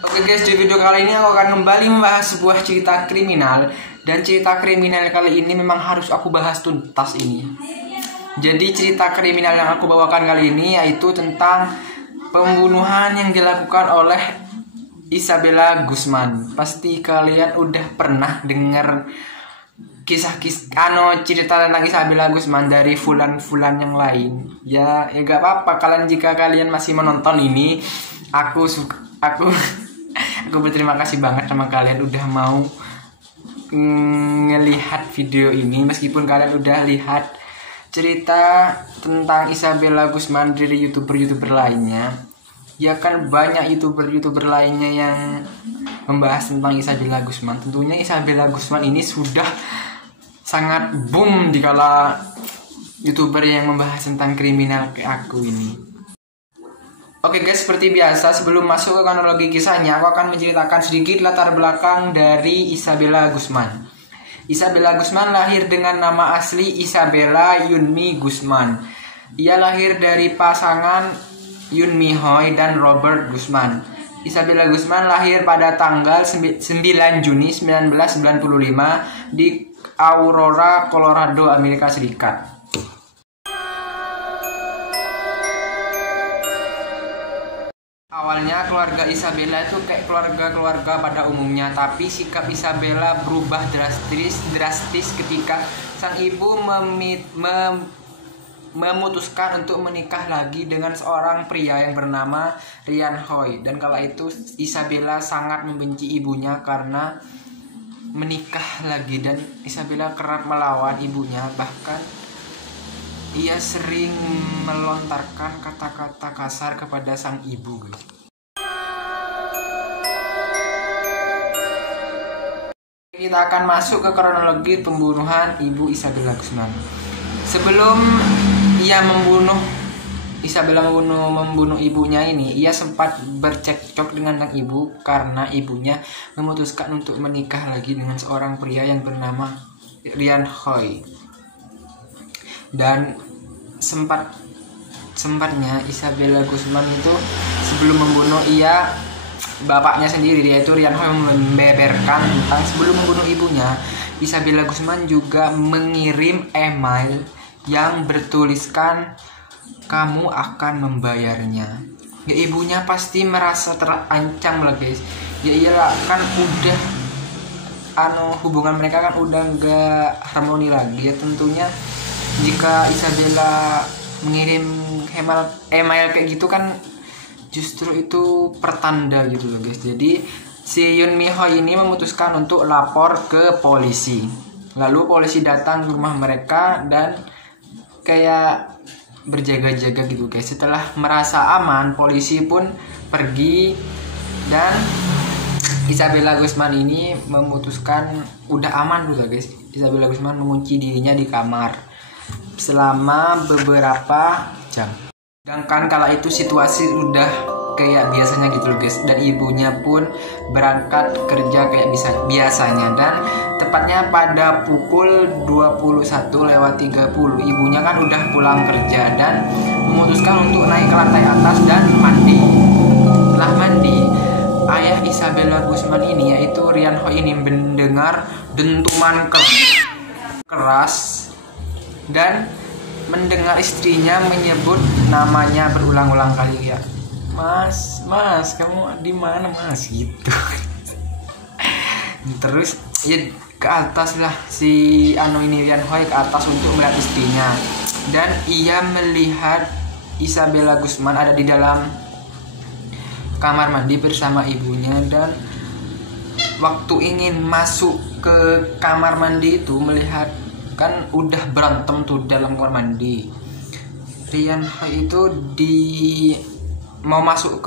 Oke guys, di video kali ini aku akan kembali membahas sebuah cerita kriminal. Dan cerita kriminal kali ini memang harus aku bahas tuntas ini. Jadi cerita kriminal yang aku bawakan kali ini yaitu tentang pembunuhan yang dilakukan oleh Isabella Guzman. Pasti kalian udah pernah dengar kisah-kisah cerita tentang Isabella Guzman dari fulan-fulan yang lain. Ya gak apa-apa kalian jika kalian masih menonton ini. Aku berterima kasih banget sama kalian udah mau ngelihat video ini, meskipun kalian udah lihat cerita tentang Isabella Guzman dari youtuber lainnya. Ya kan banyak youtuber lainnya yang membahas tentang Isabella Guzman. Tentunya Isabella Guzman ini sudah sangat boom di kala youtuber yang membahas tentang kriminal kayak aku ini. Oke guys, seperti biasa sebelum masuk ke kronologi kisahnya, aku akan menceritakan sedikit latar belakang dari Isabella Guzman. Isabella Guzman lahir dengan nama asli Isabella Yunmi Guzman. Ia lahir dari pasangan Yunmi Hoy dan Robert Guzman. Isabella Guzman lahir pada tanggal 9 Juni 1995 di Aurora, Colorado, Amerika Serikat. Awalnya keluarga Isabella itu kayak keluarga pada umumnya, tapi sikap Isabella berubah drastis ketika sang ibu memutuskan untuk menikah lagi dengan seorang pria yang bernama Ryan Hoy. Dan kala itu Isabella sangat membenci ibunya karena menikah lagi, dan Isabella kerap melawan ibunya, bahkan ia sering melontarkan kata-kata kasar kepada sang ibu, guys. Kita akan masuk ke kronologi pembunuhan ibu Isabella Guzman. Sebelum Isabella membunuh ibunya ini, ia sempat bercekcok dengan sang ibu karena ibunya memutuskan untuk menikah lagi dengan seorang pria yang bernama Ryan Hoy. Dan sempatnya Isabella Guzman itu sebelum membunuh bapaknya sendiri, yaitu Ryan Hoy, membeberkan tentang sebelum membunuh ibunya, Isabella Guzman juga mengirim email yang bertuliskan kamu akan membayarnya. Ya ibunya pasti merasa terancam lah guys. Ya iyalah, kan udah hubungan mereka kan udah gak harmoni lagi ya. Tentunya jika Isabella mengirim email kayak gitu kan justru itu pertanda gitu loh guys. Jadi si Yunmi Hoy ini memutuskan untuk lapor ke polisi. Lalu polisi datang ke rumah mereka dan kayak berjaga-jaga gitu guys. Setelah merasa aman, polisi pun pergi dan Isabella Guzman ini memutuskan udah aman gitu guys. Isabella Guzman mengunci dirinya di kamar selama beberapa jam. Sedangkan kala itu situasi udah kayak biasanya gitu loh guys, dan ibunya pun berangkat kerja kayak biasanya. Dan tepatnya pada pukul 21:30 ibunya kan udah pulang kerja dan memutuskan untuk naik ke lantai atas dan mandi. Setelah mandi, ayah Isabella Guzman ini yaitu Ryan Hoy ini mendengar dentuman keras dan mendengar istrinya menyebut namanya berulang-ulang kali, ya Mas, kamu di mana Mas, gitu. Terus ya ke atas lah si Ryan Hoy ke atas untuk melihat istrinya, dan ia melihat Isabella Guzman ada di dalam kamar mandi bersama ibunya. Dan waktu ingin masuk ke kamar mandi itu melihat kan udah berantem tuh dalam kamar mandi. Ryan Hoy itu mau masuk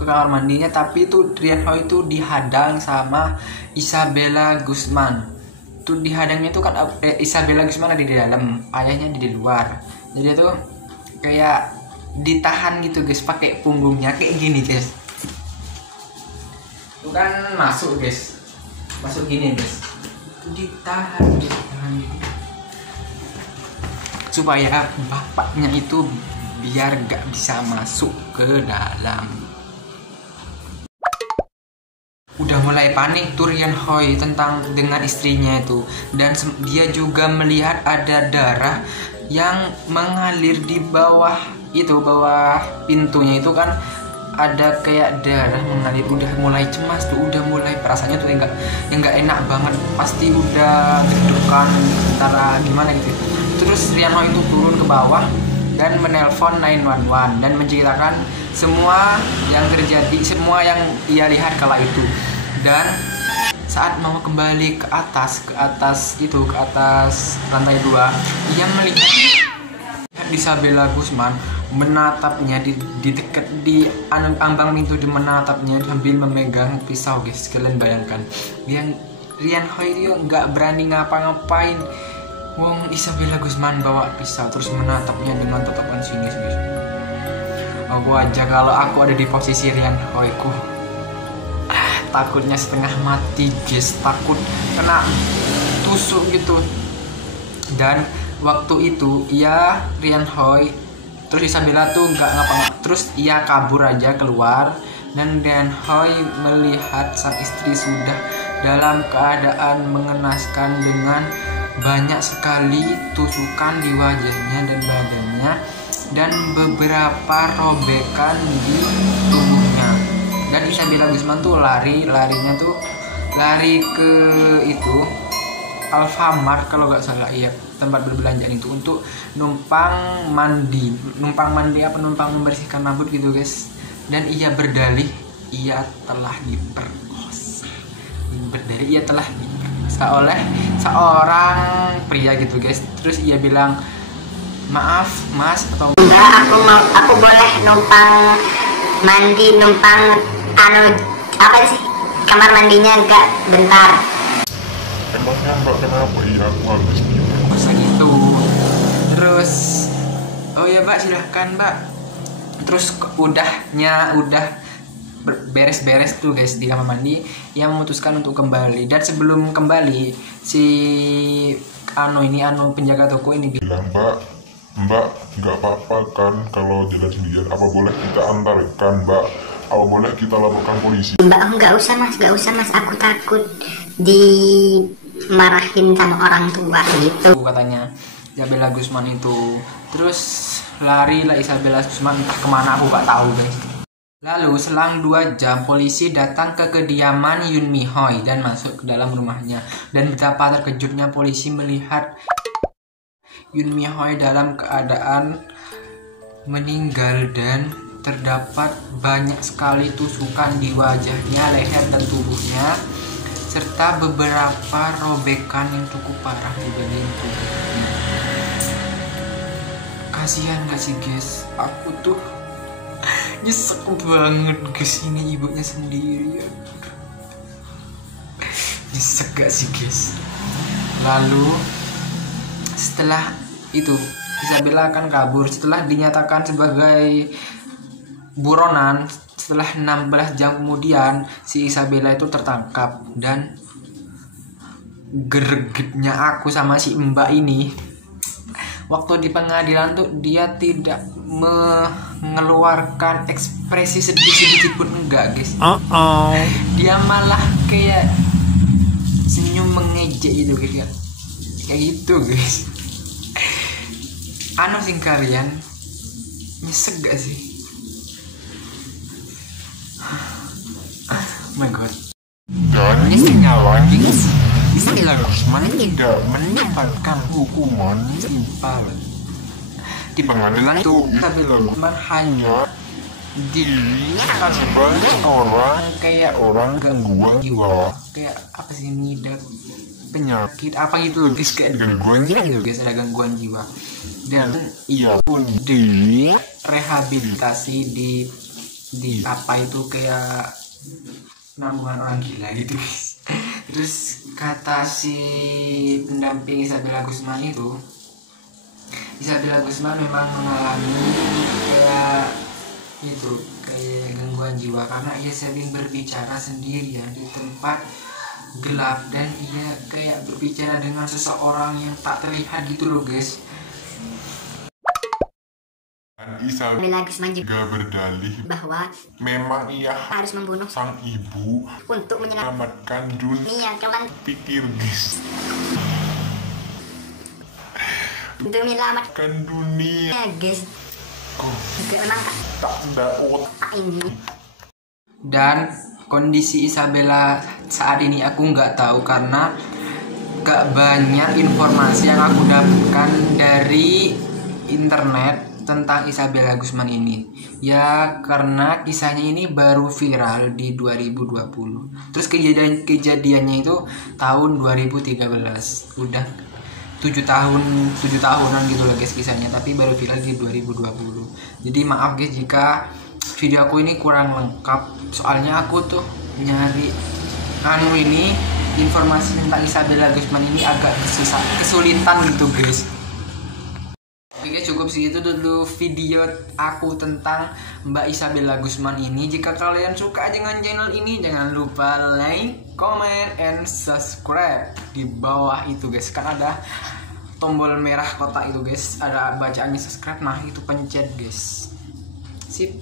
ke kamar mandinya, tapi itu Ryan Hoy itu dihadang sama Isabella Guzman. Tuh dihadangnya itu kan Isabella Guzman ada di dalam, ayahnya di luar. Jadi itu kayak ditahan gitu guys, pakai punggungnya kayak gini guys. Itu kan masuk gini guys. Ditahan gitu supaya bapaknya itu biar gak bisa masuk ke dalam. udah mulai panik tuh Rian Hoi dengan istrinya itu, dan dia juga melihat ada darah yang mengalir di bawah pintunya itu kan, ada kayak darah mengalir. Udah mulai cemas tuh, udah mulai perasaannya tuh enggak enak banget, pasti udah deg-degan antara gimana gitu. Terus Rian Hoi itu turun ke bawah dan menelpon 911 dan menceritakan semua yang terjadi, semua yang ia lihat kala itu. Dan saat mau kembali ke atas lantai 2, ia melihat Isabella Guzman menatapnya di dekat di ambang pintu, di menatapnya sambil memegang pisau guys. Kalian bayangkan, yang Rian Hoi itu nggak berani ngapa-ngapain. Wong Isabella Guzman bawa pisau terus menatapnya dengan tatapan sinis guys. Aku aja kalau aku ada di posisi Rian Hoi ku takutnya setengah mati guys, takut kena tusuk gitu. Dan waktu itu Rian Hoi terus Isabella tuh nggak ngapa-ngapain, terus ia kabur aja keluar. Dan Rian Hoi melihat sang istri sudah dalam keadaan mengenaskan dengan banyak sekali tusukan di wajahnya dan badannya, dan beberapa robekan di tubuhnya. Dan Isabella Guzman tuh larinya tuh lari ke itu Alfamart kalau nggak salah, iya, tempat berbelanjaan itu, untuk numpang mandi apa numpang membersihkan rambut gitu guys. Dan ia berdalih ia telah diperkosa, oleh seorang pria gitu guys. Terus ia bilang, maaf mas, atau enggak, aku boleh numpang kamar mandinya enggak bentar. Emangnya mbak kenapa? Iya, aku habis masa gitu. Terus oh ya mbak, silahkan mbak. Terus udah beres-beres tuh guys di kamar mandi, ia memutuskan untuk kembali. Dan sebelum kembali, si penjaga toko ini bilang, mbak nggak apa-apa kan kalau jalan sendirian, apa boleh kita antarkan mbak, apa boleh kita laporkan polisi? Mbak, nggak usah mas, aku takut dimarahin sama orang tua gitu, katanya Isabella Guzman itu. Terus larilah Isabella Guzman entah kemana, aku gak tahu guys. Lalu selang 2 jam polisi datang ke kediaman Yoon Mi Hoi dan masuk ke dalam rumahnya. Dan betapa terkejutnya polisi melihat Yoon Mi Hoi dalam keadaan meninggal, dan terdapat banyak sekali tusukan di wajahnya, leher dan tubuhnya, serta beberapa robekan yang cukup parah di bagian tubuhnya. Kasihan gak sih guys? Aku tuh nyesek banget guys, ini ibunya sendiri ya. Nyesek gak sih guys? Lalu setelah itu Isabella akan kabur setelah dinyatakan sebagai buronan. Setelah 16 jam kemudian si Isabella itu tertangkap, dan gregetnya aku sama si mbak ini, waktu di pengadilan tuh dia tidak mengeluarkan ekspresi sedikit pun, enggak guys. Dia malah kayak senyum mengejek gitu guys, kayak gitu guys. Sing kalian nyesek gak sih? Oh my god. Dan istrinya lagi, Isabella Guzman tidak mendapatkan hukuman Timpal di pengadilan itu. Isabella Guzman hanya dilihat sebagai orang gangguan jiwa, kayak apa sih, ngidap penyakit apa gitu guys, kayak gangguan jiwa. guys, ada gangguan jiwa. Dan Ia pun di rehabilitasi di apa itu, kayak penampungan orang gila gitu. Terus kata si pendamping Isabella Guzman itu, Isabella Guzman memang mengalami kayak gangguan jiwa karena ia sering berbicara sendirian di tempat gelap, dan ia kayak berbicara dengan seseorang yang tak terlihat gitu loh guys. Isabella Gusman juga berdalih bahwa memang ia harus membunuh sang ibu untuk menyelamatkan selamatkan dunia. kalian Pikir guys, untuk menyelamatkan kan dunia guys. kok Juga memang tak dapat. tak ini Dan kondisi Isabella saat ini aku nggak tahu karena gak banyak informasi yang aku dapatkan dari internet tentang Isabella Gusman ini. Ya karena kisahnya ini baru viral di 2020. Terus kejadiannya itu tahun 2013. Udah 7 tahunan gitu lah guys kisahnya, tapi baru viral di 2020. Jadi maaf guys jika video aku ini kurang lengkap, soalnya aku tuh nyari ini informasi tentang Isabella Gusman ini agak kesulitan gitu guys. Oke guys, cukup segitu dulu video aku tentang Mbak Isabella Gusman ini. Jika kalian suka dengan channel ini, jangan lupa like, comment, and subscribe. Di bawah itu guys, kan ada tombol merah kotak itu guys, ada bacaannya subscribe, nah itu pencet guys. Sip.